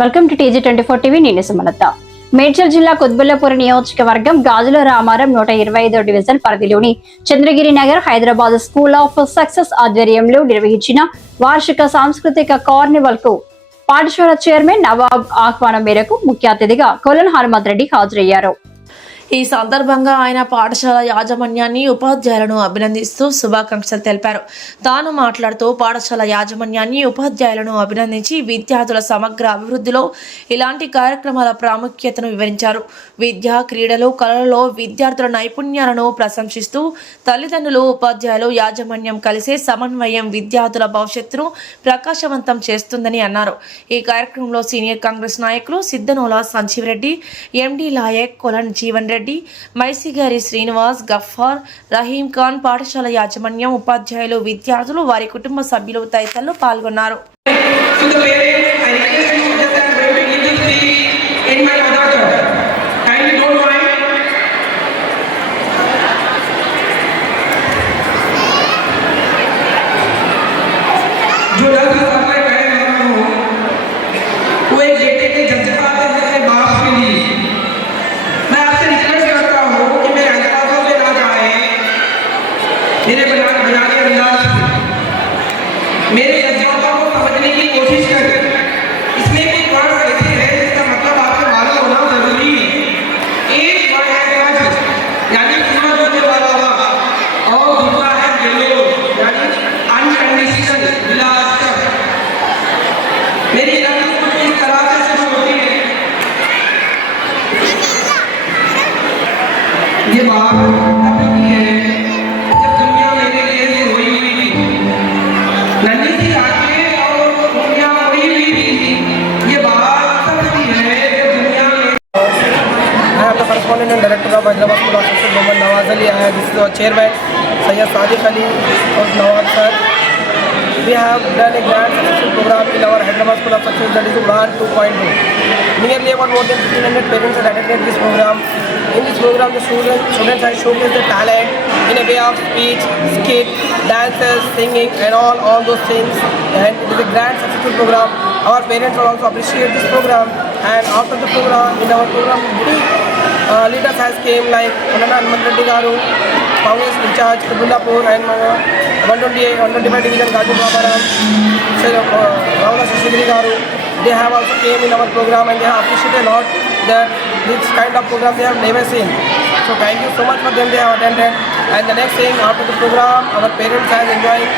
Welcome to TG24 TV. నేను సుమలత. మేడ్చల్ జిల్లా కుత్బుల్లాపూర్ నియోజకవర్గం గాజుల రామారం 125వ డివిజన్ పరిధిలోని Chandragiri Nagar Hyderabad school of success ఆధ్వర్యంలో నిర్వహించిన వార్షిక సాంస్కృతిక కార్నివల్ కు పాఠశాల చైర్మన్ నవాబ్ ఆహ్వానం మేరకు ముఖ్య అతిథిగా కొలన్ హనుమంత్ రెడ్డి హాజరయ్యారు. ఈ సందర్భంగా ఆయన పాఠశాల యాజమాన్యాన్ని ఉపాధ్యాయులను అభినందిస్తూ శుభాకాంక్షలు తెలిపారు. తాను మాట్లాడుతూ పాఠశాల యాజమాన్యాన్ని ఉపాధ్యాయులను అభినందించి విద్యార్థుల సమగ్ర అభివృద్ధిలో ఇలాంటి కార్యక్రమాల ప్రాముఖ్యతను వివరించారు. విద్య, క్రీడలు, కళలలో విద్యార్థుల నైపుణ్యాలను ప్రశంసిస్తూ తల్లిదండ్రులు, ఉపాధ్యాయులు, యాజమాన్యం కలిసే సమన్వయం విద్యార్థుల భవిష్యత్తును ప్రకాశవంతం చేస్తుందని అన్నారు. ఈ కార్యక్రమంలో సీనియర్ కాంగ్రెస్ నాయకులు సిద్ధనోల సంజీవ్ రెడ్డి, ఎండి లాయక్, కొలన్ జీవన్ రెడ్డి, మైసిగారి శ్రీనివాస్, గఫార్, రహీం ఖాన్, పాఠశాల యాజమాన్యం, ఉపాధ్యాయులు, విద్యార్థులు, వారి కుటుంబ సభ్యులు తదితరులు పాల్గొన్నారు. मेरे अध्यापकों को समझने की कोशिश करें. इसमें भी वर्ड ऐसे है जिसका मतलब आपको मालूम होना जरूरी है. एक वर्ड है गज, यानी सूरज होने वाला हुआ, और दूसरा है गेलो, यानी अनकंडीशनल विलास. मेरी लर्निंग कुछ इस तरह से शुरू होती है. ये बात तभी है जब दुनिया मेरे लिए हुई हुई थी. नन्ही सी आंखें और दुनिया हुई हुई थी. ये बात तभी है जब दुनिया में. I am the correspondent and director of Hyderabad School of Success, Mohammad Nawaz Ali. I am the chairman, Sayyid Sadiq Ali of Nawaz sir. We have done a grand successful program in our Hyderabad School of Success, that is Udan 2.2. Nearly about more than 1,500 parents have attended this program. In this program, the students have showcased their talent in a way of speech, skit, dances, singing, and all those things. And it is a grand successful program. Our parents will also appreciate this program. And after the program, in our program, many leaders has came like Kolan Hanoman Reddy garu, Congress in charge, Kutubullapur, and 125 division Gajul Ramaram, Ravana Shishigiri garu. They have also came in our program and they have appreciated a lot that this kind of program they have never seen. So thank you so much for them, they have attended. And the next thing, after the program, our parents have enjoyed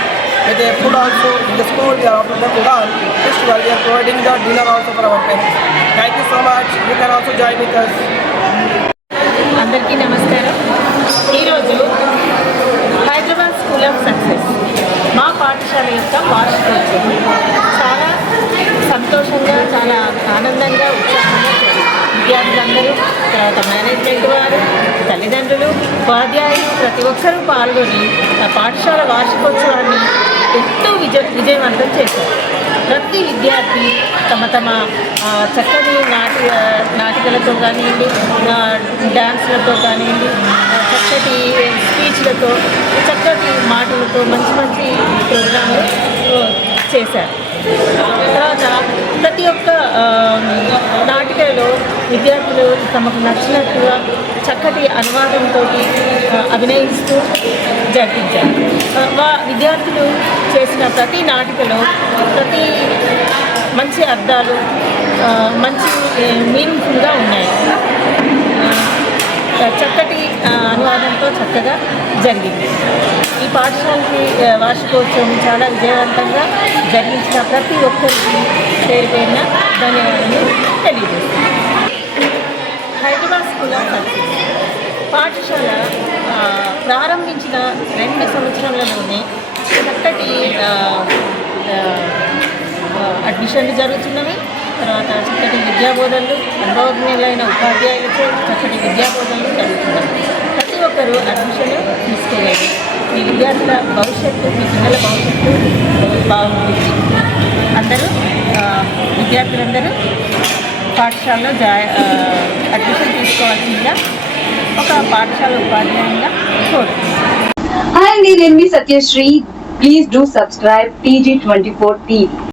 with a food also in the school. They are after the Udan festival, they are providing the dinner also for our parents. Thank you so much. You can also join with us. అందరికీ నమస్కారం. ఈరోజు Hyderabad school of success మా పాఠశాల యొక్క వార్షికోత్సవం చాలా సంతోషంగా, చాలా ఆనందంగా, ఉత్సాహంగా విద్యార్థులందరూ, తర్వాత మేనేజ్మెంట్ వారు, తల్లిదండ్రులు, ఉపాధ్యాయులు ప్రతి ఒక్కరూ పాల్గొని ఆ పాఠశాల వార్షికోత్సవాన్ని ఎంతో విజయవంతం చేశారు. ప్రతి విద్యార్థి తమ చక్కని నాటికలతో కానివ్వండి, డ్యాన్స్లతో కానివ్వండి, చక్కటి స్పీచ్లతో, చక్కటి మాటలతో మంచి మంచి ప్రోగ్రాంలు చేశారు. తర్వాత ప్రతి ఒక్క నాటికలో విద్యార్థులు తమకు నచ్చినట్టుగా చక్కటి అనువాదంతో అభినయిస్తూ జరిపించారు. విద్యార్థులు చేసిన ప్రతి నాటికలో ప్రతి మంచి అర్థాలు, మంచి మీనింగ్ఫుల్గా ఉన్నాయి. చక్కటి అనువాదంతో చక్కగా జరిగింది. ఈ పాఠశాలకి వార్షికోత్సవం చాలా విజయవంతంగా జరిగించిన ప్రతి ఒక్కరికి పేరు పేరున ధన్యవాదాలు తెలియజేస్తున్నాను. హైదరాబాద్ స్కూల్ ఆఫ్ సక్సెస్ పాఠశాల ప్రారంభించిన 2 సంవత్సరాలలోనే చక్కటి అడ్మిషన్లు జరుగుతున్నవి. తర్వాత చక్కటి విద్యాబోధనలు, అనుభవజ్ఞులైన ఉపాధ్యాయులతో చక్కటి విద్యాబోధనలు జరుగుతున్నాయి. ప్రతి ఒక్కరూ అడ్మిషన్ తీసుకోగలరు. మీ విద్యార్థుల భవిష్యత్తు, మీ పిల్లల భవిష్యత్తు బాగుంటుంది. విద్యార్థులందరూ పాఠశాలలో అడ్మిషన్ తీసుకోవాల్సిందిగా ఒక పాఠశాల ఉపాధ్యాయునిగా కోరుతున్నాను. హాయ్ అండి, నేను మీ Satyasri. Please do subscribe TG24 TV.